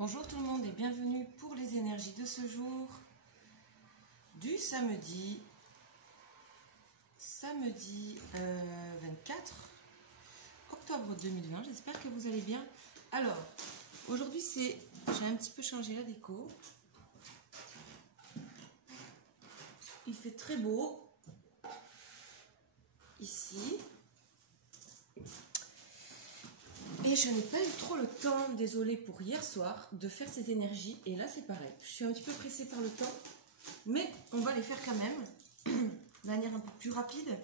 Bonjour tout le monde et bienvenue pour les énergies de ce jour du samedi 24 octobre 2020. J'espère que vous allez bien. Alors, aujourd'hui j'ai un petit peu changé la déco. Il fait très beau ici. Et je n'ai pas eu trop le temps, désolée pour hier soir, de faire ces énergies. Et là, c'est pareil. Je suis un petit peu pressée par le temps. Mais on va les faire quand même, de manière un peu plus rapide.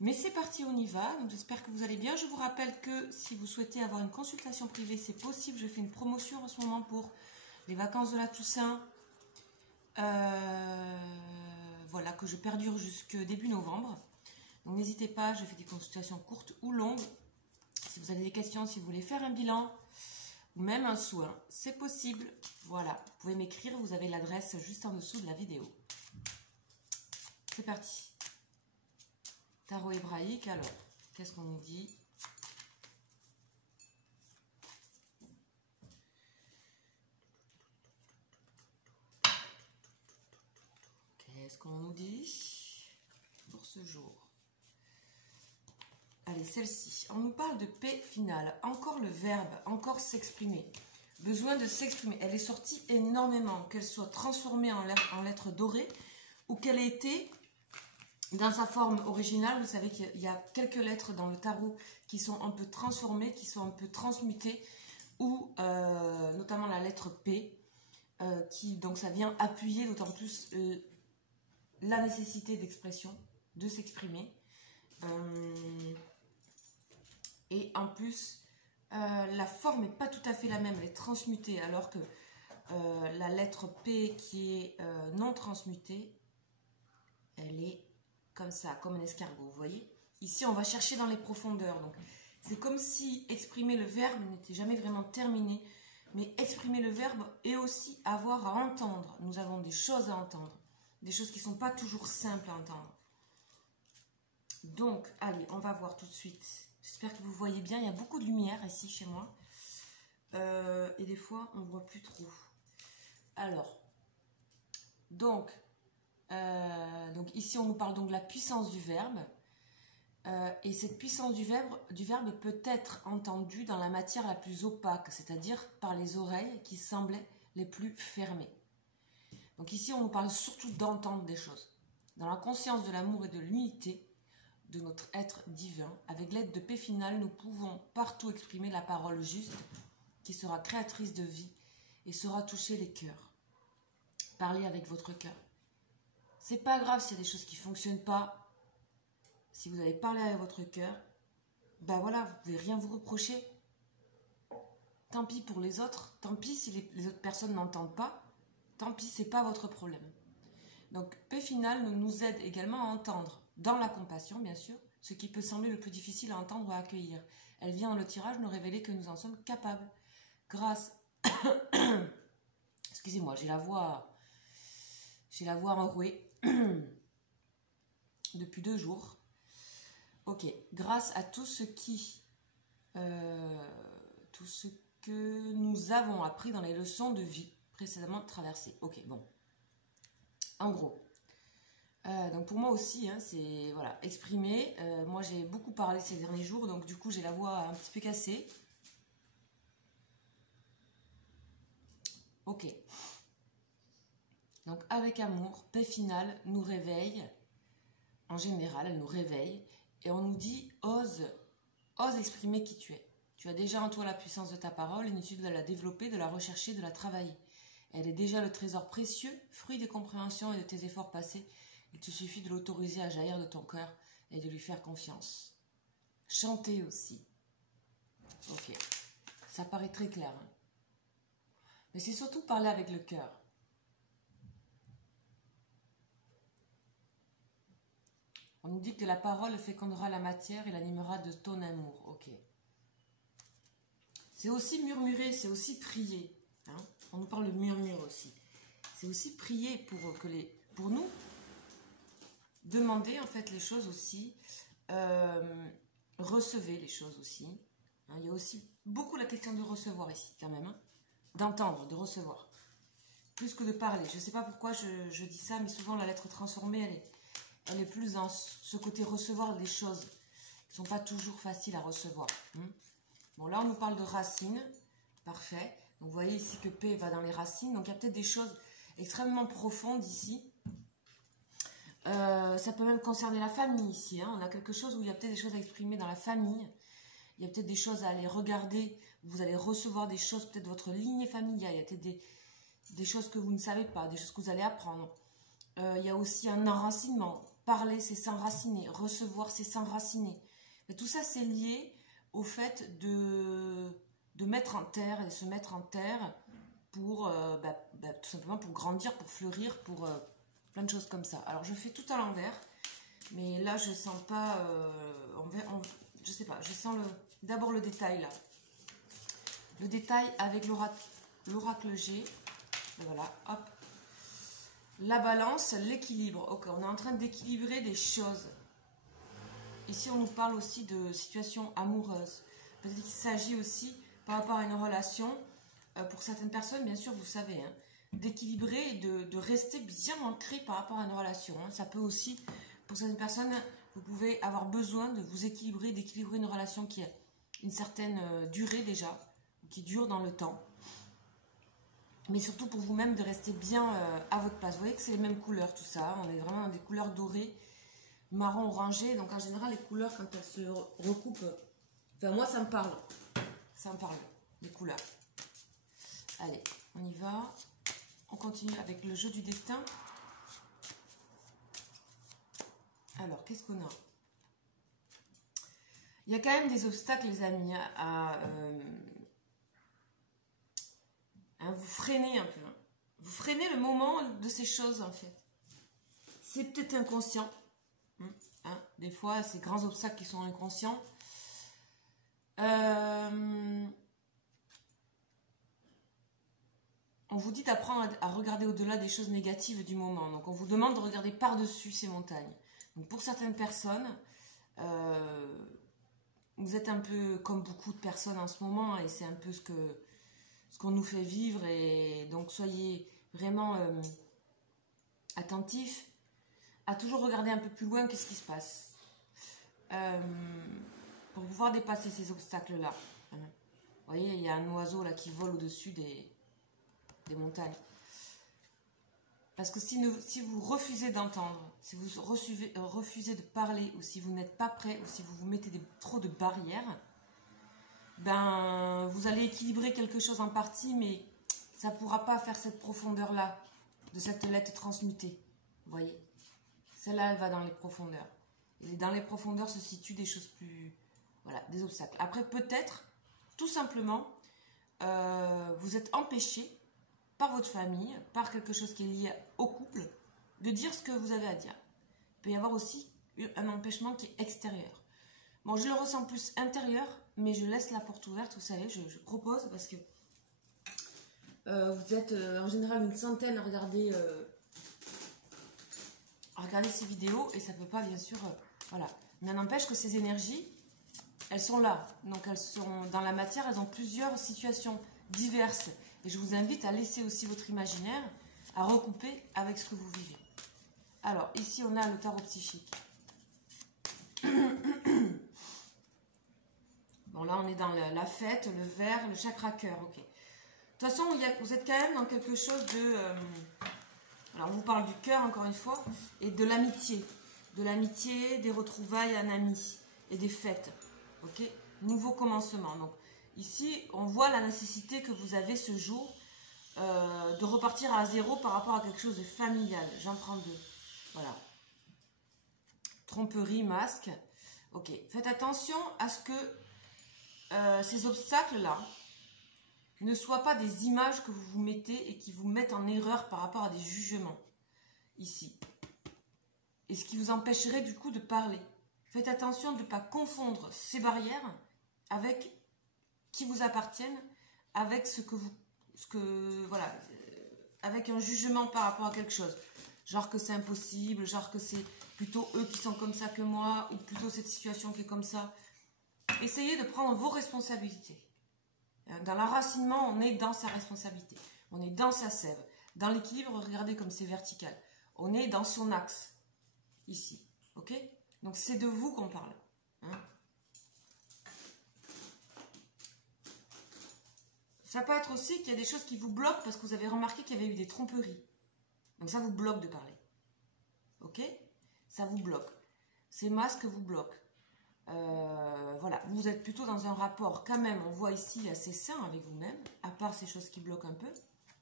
Mais c'est parti, on y va. Donc j'espère que vous allez bien. Je vous rappelle que si vous souhaitez avoir une consultation privée, c'est possible. Je fais une promotion en ce moment pour les vacances de la Toussaint. Voilà, que je perdure jusqu'au début novembre. Donc n'hésitez pas, je fais des consultations courtes ou longues. Si vous avez des questions, si vous voulez faire un bilan ou même un soin, c'est possible. Voilà, vous pouvez m'écrire, vous avez l'adresse juste en dessous de la vidéo. C'est parti. Tarot hébraïque, alors, qu'est-ce qu'on nous dit? Qu'est-ce qu'on nous dit pour ce jour? Allez, celle-ci. On nous parle de paix finale. Encore le verbe, encore s'exprimer. Besoin de s'exprimer. Elle est sortie énormément. Qu'elle soit transformée en lettres dorées ou qu'elle ait été dans sa forme originale. Vous savez qu'il y a quelques lettres dans le tarot qui sont un peu transformées, qui sont un peu transmutées, ou notamment la lettre P, donc ça vient appuyer d'autant plus la nécessité d'expression, de s'exprimer. Et en plus, la forme n'est pas tout à fait la même, elle est transmutée, alors que la lettre P qui est non transmutée, elle est comme ça, comme un escargot, vous voyez. Ici, on va chercher dans les profondeurs. Donc, c'est comme si exprimer le verbe n'était jamais vraiment terminé, mais exprimer le verbe et aussi avoir à entendre. Nous avons des choses à entendre, des choses qui ne sont pas toujours simples à entendre. Donc, allez, on va voir tout de suite. J'espère que vous voyez bien. Il y a beaucoup de lumière ici chez moi. Et des fois, on ne voit plus trop. Alors, donc ici, on nous parle donc de la puissance du verbe. Et cette puissance du verbe peut être entendue dans la matière la plus opaque, c'est-à-dire par les oreilles qui semblaient les plus fermées. Donc ici, on nous parle surtout d'entendre des choses. Dans la conscience de l'amour et de l'unité de notre être divin, avec l'aide de paix finale, nous pouvons partout exprimer la parole juste qui sera créatrice de vie et saura toucher les cœurs. Parlez avec votre cœur. C'est pas grave s'il y a des choses qui ne fonctionnent pas. Si vous avez parlé avec votre cœur, ben voilà, vous pouvez rien vous reprocher. Tant pis pour les autres, tant pis si les autres personnes n'entendent pas, tant pis, c'est pas votre problème. Donc, paix finale nous aide également à entendre, dans la compassion bien sûr, ce qui peut sembler le plus difficile à entendre ou à accueillir. Elle vient dans le tirage nous révéler que nous en sommes capables. Grâce... Excusez-moi, j'ai la voix enrouée depuis 2 jours. Ok, grâce à tout ce que nous avons appris dans les leçons de vie précédemment traversées. Ok, bon. En gros, donc pour moi aussi, hein, c'est voilà, exprimer. Moi, j'ai beaucoup parlé ces derniers jours, donc du coup, j'ai la voix un petit peu cassée. Ok. Donc, avec amour, paix finale nous réveille. En général, elle nous réveille. Et on nous dit, ose exprimer qui tu es. Tu as déjà en toi la puissance de ta parole, inutile de la développer, de la rechercher, de la travailler. Elle est déjà le trésor précieux, fruit des compréhensions et de tes efforts passés. Il te suffit de l'autoriser à jaillir de ton cœur et de lui faire confiance. Chanter aussi. Ok, ça paraît très clair. Hein, mais c'est surtout parler avec le cœur. On nous dit que la parole fécondera la matière et l'animera de ton amour. Ok. C'est aussi murmurer, c'est aussi prier. Hein. On nous parle de murmure aussi. C'est aussi prier pour nous. Demander en fait les choses aussi. Recevez les choses aussi. Hein, il y a aussi beaucoup la question de recevoir ici quand même. Hein. d'entendre, de recevoir. Plus que de parler. Je ne sais pas pourquoi je dis ça, mais souvent la lettre transformée, elle est plus dans ce côté recevoir des choses qui ne sont pas toujours faciles à recevoir. Bon, là, on nous parle de racines. Parfait. Donc, vous voyez ici que P va dans les racines. Donc, il y a peut-être des choses extrêmement profondes ici. Ça peut même concerner la famille ici. On a quelque chose où il y a peut-être des choses à exprimer dans la famille. Il y a peut-être des choses à aller regarder. Vous allez recevoir des choses, peut-être votre lignée familiale. Il y a peut-être des choses que vous ne savez pas, des choses que vous allez apprendre. Il y a aussi un enracinement. Parler, c'est s'enraciner. Recevoir, c'est s'enraciner. Mais tout ça, c'est lié au fait de mettre en terre et se mettre en terre pour tout simplement pour grandir, pour fleurir, pour plein de choses comme ça. Alors, je fais tout à l'envers, mais là, je sens pas... je sais pas, je sens d'abord le détail là. Le détail avec l'oracle G. Et voilà, hop. La balance, l'équilibre. Ok, on est en train d'équilibrer des choses. Ici, on nous parle aussi de situations amoureuses. Peut-être qu'il s'agit aussi, par rapport à une relation, pour certaines personnes, bien sûr, vous savez, d'équilibrer et de rester bien ancré par rapport à une relation. Ça peut aussi, pour certaines personnes, vous pouvez avoir besoin de vous équilibrer, d'équilibrer une relation qui a une certaine durée déjà, qui dure dans le temps. Mais surtout pour vous-même de rester bien à votre place. Vous voyez que c'est les mêmes couleurs, tout ça. On est vraiment dans des couleurs dorées, marron, orangé. Donc en général, les couleurs, quand elles se recoupent, enfin moi, ça me parle. Ça me parle, les couleurs. Allez, on y va. On continue avec le jeu du destin. Alors, qu'est-ce qu'on a? Il y a quand même des obstacles, les amis, à vous freiner un peu. Vous freinez le moment de ces choses, en fait. C'est peut-être inconscient. Des fois, ces grands obstacles qui sont inconscients. On vous dit d'apprendre à regarder au-delà des choses négatives du moment. Donc, on vous demande de regarder par-dessus ces montagnes. Donc, pour certaines personnes, vous êtes un peu comme beaucoup de personnes en ce moment, et c'est un peu ce qu'on nous fait vivre, et donc soyez vraiment attentifs à toujours regarder un peu plus loin qu'est-ce qui se passe pour pouvoir dépasser ces obstacles-là. Vous voyez, il y a un oiseau là qui vole au-dessus des montagnes. Parce que si vous refusez d'entendre, si vous refusez de parler, ou si vous n'êtes pas prêt, ou si vous vous mettez trop de barrières, ben vous allez équilibrer quelque chose en partie, mais ça ne pourra pas faire cette profondeur-là de cette lettre transmutée. Vous voyez, celle-là, elle va dans les profondeurs. Et dans les profondeurs se situent des choses plus... Voilà, des obstacles. Après, peut-être, tout simplement, vous êtes empêché par votre famille, par quelque chose qui est lié au couple, de dire ce que vous avez à dire. Il peut y avoir aussi un empêchement qui est extérieur. Bon, je le ressens plus intérieur, mais je laisse la porte ouverte, vous savez, je propose, parce que vous êtes en général une centaine à regarder ces vidéos, et ça ne peut pas, bien sûr, voilà. Mais n'empêche que ces énergies, elles sont là. Donc, elles sont dans la matière, elles ont plusieurs situations diverses. Et je vous invite à laisser aussi votre imaginaire, à recouper avec ce que vous vivez. Alors, ici, on a le tarot psychique. Bon, là, on est dans la fête, le verre, le chakra cœur, ok. De toute façon, vous êtes quand même dans quelque chose de... alors, on vous parle du cœur, encore une fois, et de l'amitié. De l'amitié, des retrouvailles en amis, et des fêtes, ok. Nouveau commencement, donc... Ici, on voit la nécessité que vous avez ce jour de repartir à zéro par rapport à quelque chose de familial. J'en prends deux. Voilà. Tromperie, masque. Ok. Faites attention à ce que ces obstacles-là ne soient pas des images que vous vous mettez et qui vous mettent en erreur par rapport à des jugements. Ici. Et ce qui vous empêcherait du coup de parler. Faites attention de ne pas confondre ces barrières avec... qui vous appartiennent, avec voilà, avec un jugement par rapport à quelque chose. Genre que c'est impossible, genre que c'est plutôt eux qui sont comme ça que moi, ou plutôt cette situation qui est comme ça. Essayez de prendre vos responsabilités. Dans l'enracinement, on est dans sa responsabilité. On est dans sa sève. Dans l'équilibre, regardez comme c'est vertical. On est dans son axe. Ici. Ok? Donc c'est de vous qu'on parle. Hein? Ça peut être aussi qu'il y a des choses qui vous bloquent parce que vous avez remarqué qu'il y avait eu des tromperies. Donc ça vous bloque de parler. Ok? Ça vous bloque. Ces masques vous bloquent. Voilà, vous êtes plutôt dans un rapport quand même, on voit ici assez sain avec vous-même, à part ces choses qui bloquent un peu,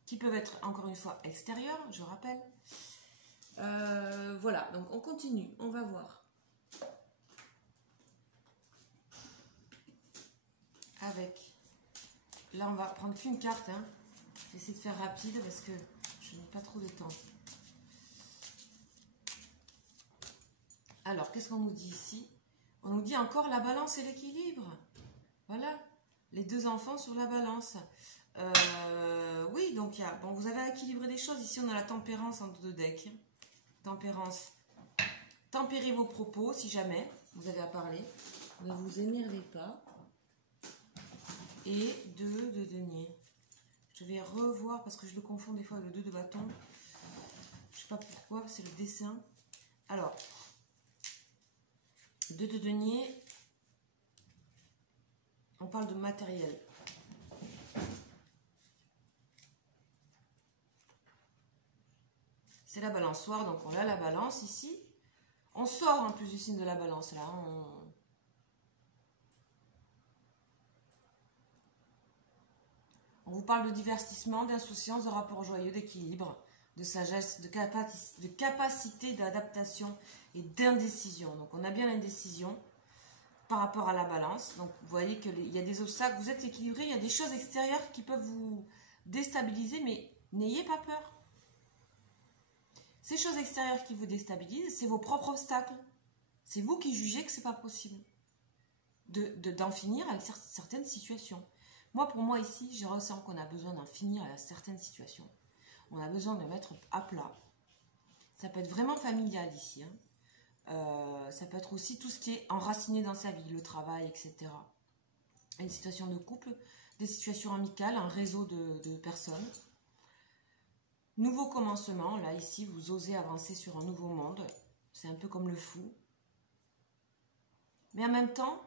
qui peuvent être encore une fois extérieures, je rappelle. Voilà, donc on continue, on va voir. Avec, là on va prendre qu'une carte, hein. Je vais essayer de faire rapide parce que je n'ai pas trop de temps. Alors, qu'est-ce qu'on nous dit ici? On nous dit encore la balance et l'équilibre. Voilà, les deux enfants sur la balance. Oui, donc bon, vous avez équilibré des choses. Ici, on a la tempérance en deux decks. Tempérance. Tempérez vos propos si jamais vous avez à parler. Ne vous énervez pas. Et 2 de denier. Je vais revoir parce que je le confonds des fois avec le 2 de bâton. Je ne sais pas pourquoi, c'est le dessin. Alors, 2 de denier. On parle de matériel. C'est la balançoire, donc on a la balance ici. On sort en plus du signe de la balance, là. On vous parle de divertissement, d'insouciance, de rapport joyeux, d'équilibre, de sagesse, de capacité d'adaptation et d'indécision. Donc on a bien l'indécision par rapport à la balance. Donc vous voyez qu'il y a des obstacles, vous êtes équilibré, il y a des choses extérieures qui peuvent vous déstabiliser, mais n'ayez pas peur. Ces choses extérieures qui vous déstabilisent, c'est vos propres obstacles. C'est vous qui jugez que c'est pas possible d'en finir avec certaines situations. Moi, pour moi, ici, je ressens qu'on a besoin d'en finir avec certaines situations. On a besoin de mettre à plat. Ça peut être vraiment familial ici. Hein. Ça peut être aussi tout ce qui est enraciné dans sa vie, le travail, etc. Une situation de couple, des situations amicales, un réseau de personnes. Nouveau commencement, là, ici, vous osez avancer sur un nouveau monde. C'est un peu comme le fou. Mais en même temps,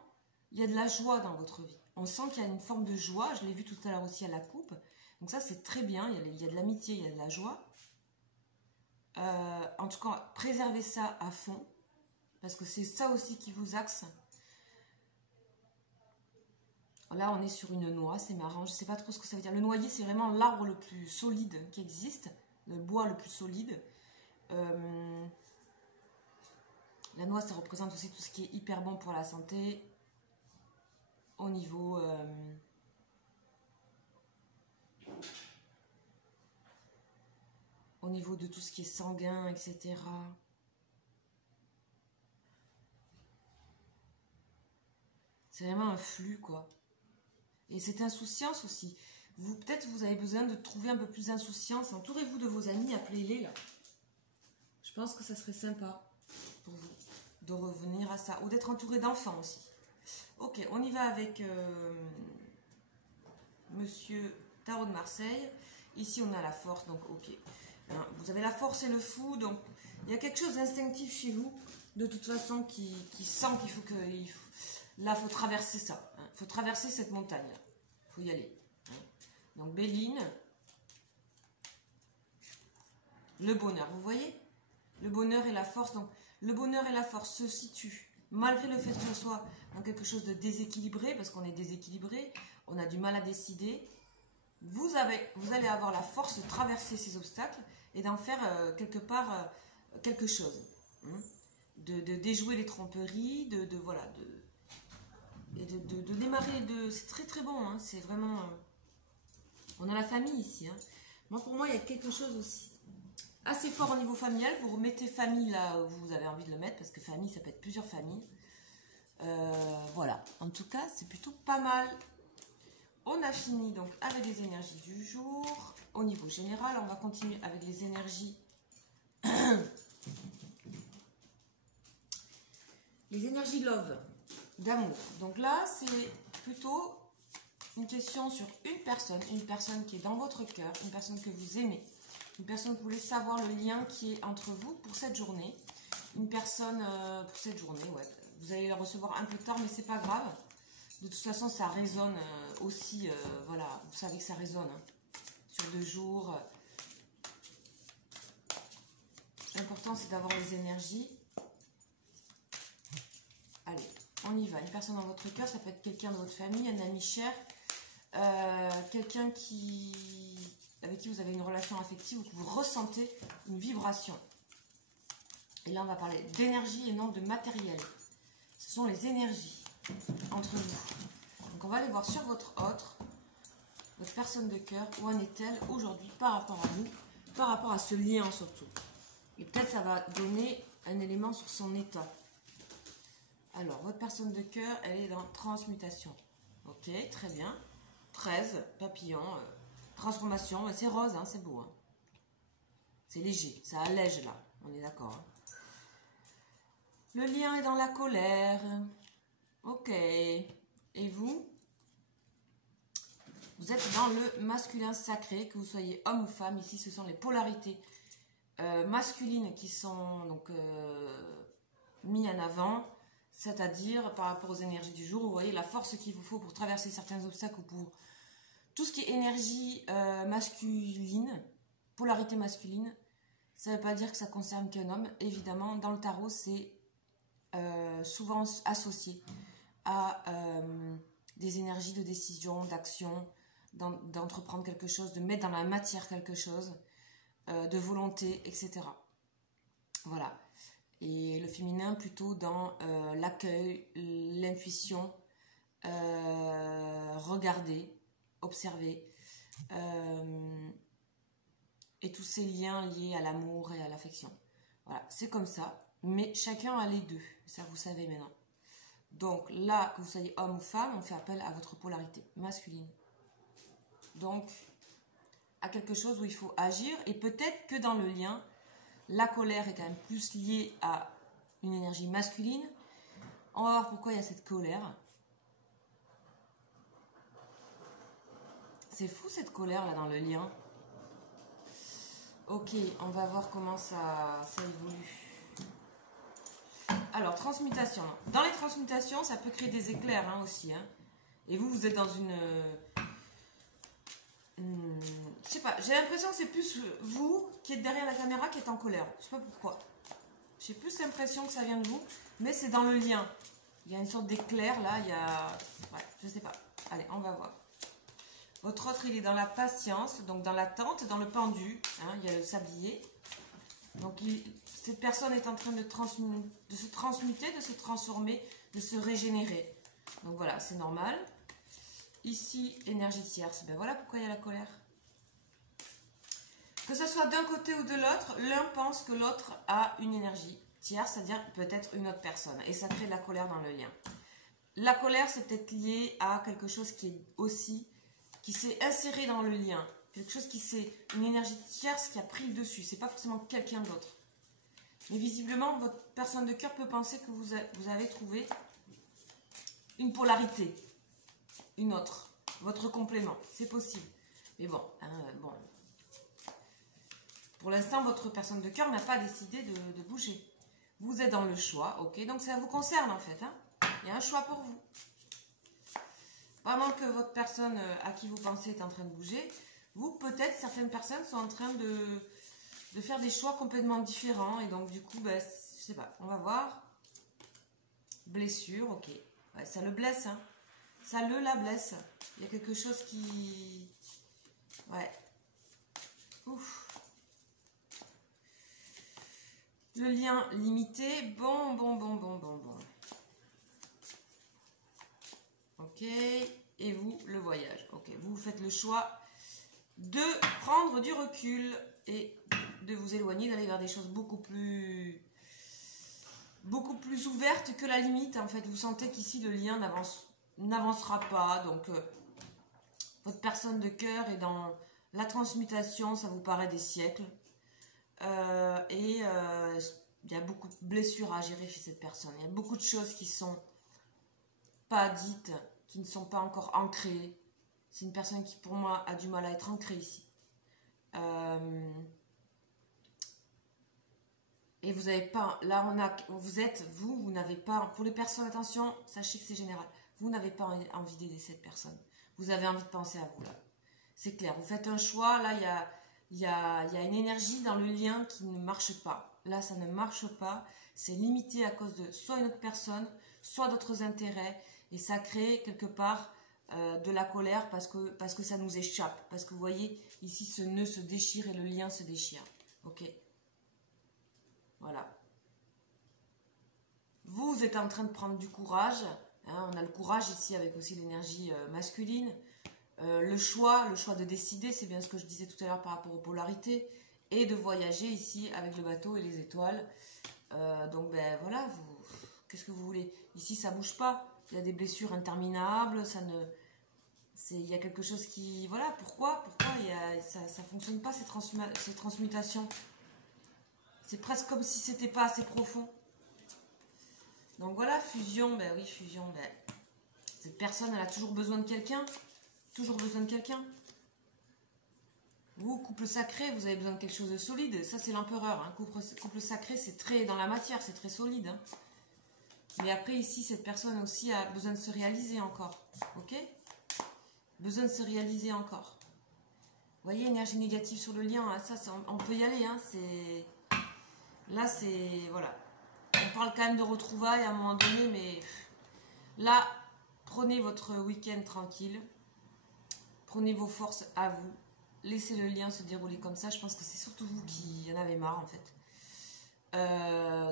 il y a de la joie dans votre vie. On sent qu'il y a une forme de joie. Je l'ai vu tout à l'heure aussi à la coupe. Donc ça, c'est très bien. Il y a de l'amitié, il y a de la joie. En tout cas, préservez ça à fond. Parce que c'est ça aussi qui vous axe. Là, on est sur une noix. C'est marrant. Je ne sais pas trop ce que ça veut dire. Le noyer, c'est vraiment l'arbre le plus solide qui existe. Le bois le plus solide. La noix, ça représente aussi tout ce qui est hyper bon pour la santé. Au niveau de tout ce qui est sanguin, etc. C'est vraiment un flux, quoi. Et cette insouciance aussi. Peut-être vous avez besoin de trouver un peu plus d'insouciance. Entourez-vous de vos amis, appelez-les, là. Je pense que ça serait sympa pour vous de revenir à ça. Ou d'être entouré d'enfants aussi. Ok, on y va avec Monsieur Tarot de Marseille. Ici, on a la force, donc ok. Hein, vous avez la force et le fou, donc il y a quelque chose d'instinctif chez vous, de toute façon, qui sent qu'il faut que... Là, il faut traverser ça. Il faut traverser cette montagne-là. Il faut y aller. Hein. Donc, Béline. Le bonheur, vous voyez? Le bonheur et la force. Donc, le bonheur et la force se situent, malgré le fait que ce soit dans quelque chose de déséquilibré, parce qu'on est déséquilibré, on a du mal à décider. Vous allez avoir la force de traverser ces obstacles et d'en faire quelque part quelque chose. Hein, de déjouer les tromperies, de démarrer. C'est très très bon, hein, c'est vraiment... on a la famille ici. Hein. Moi, pour moi, il y a quelque chose aussi assez fort au niveau familial. Vous remettez famille là où vous avez envie de le mettre, parce que famille, ça peut être plusieurs familles. Voilà, en tout cas, c'est plutôt pas mal. On a fini donc avec les énergies du jour. Au niveau général, on va continuer avec les énergies. Les énergies love, d'amour. Donc là, c'est plutôt une question sur une personne qui est dans votre cœur, une personne que vous aimez, une personne que vous voulez savoir le lien qui est entre vous pour cette journée. Une personne pour cette journée, ouais. Vous allez la recevoir un peu tard, mais c'est pas grave. De toute façon, ça résonne aussi, voilà, vous savez que ça résonne hein, sur 2 jours. L'important, c'est d'avoir les énergies. Allez, on y va. Une personne dans votre cœur, ça peut être quelqu'un de votre famille, un ami cher, quelqu'un avec qui vous avez une relation affective ou que vous ressentez une vibration. Et là, on va parler d'énergie et non de matériel. Ce sont les énergies entre vous. Donc, on va aller voir sur votre personne de cœur, où en est-elle aujourd'hui par rapport à vous, par rapport à ce lien surtout. Et peut-être ça va donner un élément sur son état. Alors, votre personne de cœur, elle est dans transmutation. Ok, très bien. 13, papillon, transformation. C'est rose, hein, c'est beau. Hein. C'est léger, ça allège là. On est d'accord. Hein. Le lien est dans la colère. Ok. Et vous? Vous êtes dans le masculin sacré, que vous soyez homme ou femme. Ici, ce sont les polarités masculines qui sont donc mis en avant. C'est-à-dire, par rapport aux énergies du jour, vous voyez la force qu'il vous faut pour traverser certains obstacles ou pour tout ce qui est énergie masculine, polarité masculine. Ça ne veut pas dire que ça concerne qu'un homme. Évidemment, dans le tarot, c'est souvent associé à des énergies de décision, d'action, d'entreprendre quelque chose, de mettre dans la matière quelque chose, de volonté, etc. Voilà. Et le féminin plutôt dans l'accueil, l'intuition, regarder, observer, et tous ces liens liés à l'amour et à l'affection. Voilà, c'est comme ça, mais chacun a les deux, ça vous savez maintenant. Donc là, que vous soyez homme ou femme, on fait appel à votre polarité masculine. Donc, à quelque chose où il faut agir, et peut-être que dans le lien, la colère est quand même plus liée à une énergie masculine. On va voir pourquoi il y a cette colère. C'est fou cette colère là dans le lien. Ok, on va voir comment ça évolue. Alors, transmutation. Dans les transmutations, ça peut créer des éclairs hein, aussi. Hein. Et vous êtes dans une... je sais pas, j'ai l'impression que c'est plus vous qui êtes derrière la caméra qui êtes en colère. Je sais pas pourquoi. J'ai plus l'impression que ça vient de vous, mais c'est dans le lien. Il y a une sorte d'éclair là, il y a... Ouais, je sais pas. Allez, on va voir. Votre autre, il est dans la patience, donc dans l'attente, dans le pendu. Hein, il y a le sablier. Donc, cette personne est en train de se transmuter, de se transformer, de se régénérer. Donc voilà, c'est normal. Ici, énergie tierce. Ben voilà pourquoi il y a la colère. Que ce soit d'un côté ou de l'autre, l'un pense que l'autre a une énergie tierce, c'est-à-dire peut-être une autre personne. Et ça crée de la colère dans le lien. La colère, c'est peut-être lié à quelque chose qui est aussi, qui s'est inséré dans le lien. Quelque chose qui s'est, une énergie tierce qui a pris le dessus. C'est pas forcément quelqu'un d'autre. Mais visiblement, votre personne de cœur peut penser que vous avez trouvé une polarité. Une autre. Votre complément. C'est possible. Mais bon, bon. Pour l'instant, votre personne de cœur n'a pas décidé de bouger. Vous êtes dans le choix, ok. Donc ça vous concerne en fait. Hein. Il y a un choix pour vous. Vraiment que votre personne à qui vous pensez est en train de bouger. Vous, peut-être, certaines personnes sont en train de faire des choix complètement différents. Et donc, du coup, ben, je sais pas, on va voir. Blessure, ok. Ouais, ça le blesse, hein. Ça la blesse. Il y a quelque chose qui... Ouais. Ouf. Le lien limité. Bon. Ok. Et vous, le voyage. Ok. Vous faites le choix de prendre du recul et de vous éloigner, d'aller vers des choses beaucoup plus ouvertes que la limite. En fait, vous sentez qu'ici, le lien n'avancera pas. Donc, votre personne de cœur est dans la transmutation. Ça vous paraît des siècles. Il y a beaucoup de blessures à gérer chez cette personne. Il y a beaucoup de choses qui sont pas dites, qui ne sont pas encore ancrées. C'est une personne qui, pour moi, a du mal à être ancrée ici. Et vous n'avez pas, là vous n'avez pas, pour les personnes, attention, sachez que c'est général, vous n'avez pas envie d'aider cette personne. Vous avez envie de penser à vous, là. C'est clair, vous faites un choix, là, il y a une énergie dans le lien qui ne marche pas. Là, ça ne marche pas, c'est limité à cause de soit une autre personne, soit d'autres intérêts, et ça crée quelque part de la colère parce que ça nous échappe. Parce que vous voyez, ici, ce nœud se déchire et le lien se déchire. Ok. Voilà. Vous êtes en train de prendre du courage. Hein, on a le courage ici avec aussi l'énergie masculine. Le choix de décider, c'est bien ce que je disais tout à l'heure par rapport aux polarités. Et de voyager ici avec le bateau et les étoiles. Donc ben voilà, qu'est-ce que vous voulez? Ici, ça bouge pas. Il y a des blessures interminables. Il y a quelque chose qui... Voilà, pourquoi ça fonctionne pas, ces transmutations. C'est presque comme si c'était pas assez profond. Donc voilà, fusion, ben oui, fusion, ben, cette personne, elle a toujours besoin de quelqu'un. Toujours besoin de quelqu'un. Vous, couple sacré, vous avez besoin de quelque chose de solide. Ça, c'est l'empereur. Hein. Couple sacré, c'est très dans la matière, c'est très solide. Hein. Mais après, ici, cette personne aussi a besoin de se réaliser encore. Ok? Besoin de se réaliser encore. Vous voyez, énergie négative sur le lien, hein, ça, on peut y aller. Hein, là, c'est... Voilà. On parle quand même de retrouvailles à un moment donné, mais... Là, prenez votre week-end tranquille. Prenez vos forces à vous. Laissez le lien se dérouler comme ça. Je pense que c'est surtout vous qui en avez marre, en fait.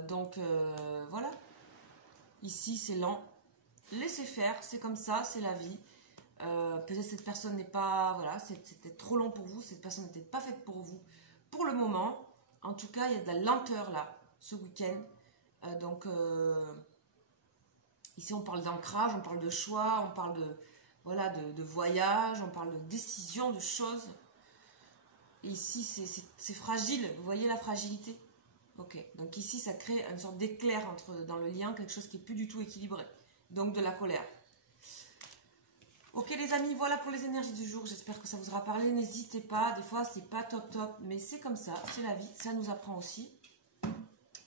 Donc, voilà. Ici, c'est lent. Laissez faire, c'est comme ça, c'est la vie. Peut-être cette personne n'est pas... Voilà, c'était trop long pour vous. Cette personne n'était pas faite pour vous. Pour le moment, en tout cas, il y a de la lenteur, là, ce week-end. Donc, ici, on parle d'ancrage, on parle de choix, on parle de... Voilà, de voyage, on parle de décision, de choses. Et ici, c'est fragile. Vous voyez la fragilité? Ok. Donc ici, ça crée une sorte d'éclair dans le lien, quelque chose qui n'est plus du tout équilibré. Donc de la colère. Ok les amis, voilà pour les énergies du jour. J'espère que ça vous aura parlé. N'hésitez pas. Des fois, c'est pas top, mais c'est comme ça. C'est la vie. Ça nous apprend aussi.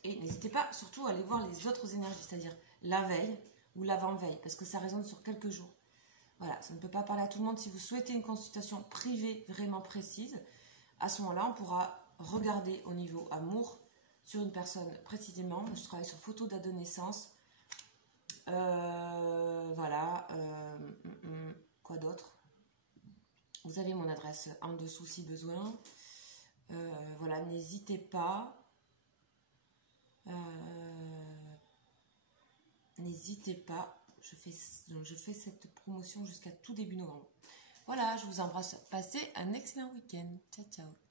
Et n'hésitez pas surtout à aller voir les autres énergies, c'est-à-dire la veille ou l'avant-veille, parce que ça résonne sur quelques jours. Voilà, ça ne peut pas parler à tout le monde. Si vous souhaitez une consultation privée vraiment précise, à ce moment-là, on pourra regarder au niveau amour sur une personne précisément. Je travaille sur photo date de naissance. Voilà. Quoi d'autre? Vous avez mon adresse en dessous si besoin. Voilà, n'hésitez pas. N'hésitez pas. Je fais cette promotion jusqu'à tout début novembre. Voilà, je vous embrasse. Passez un excellent week-end. Ciao, ciao.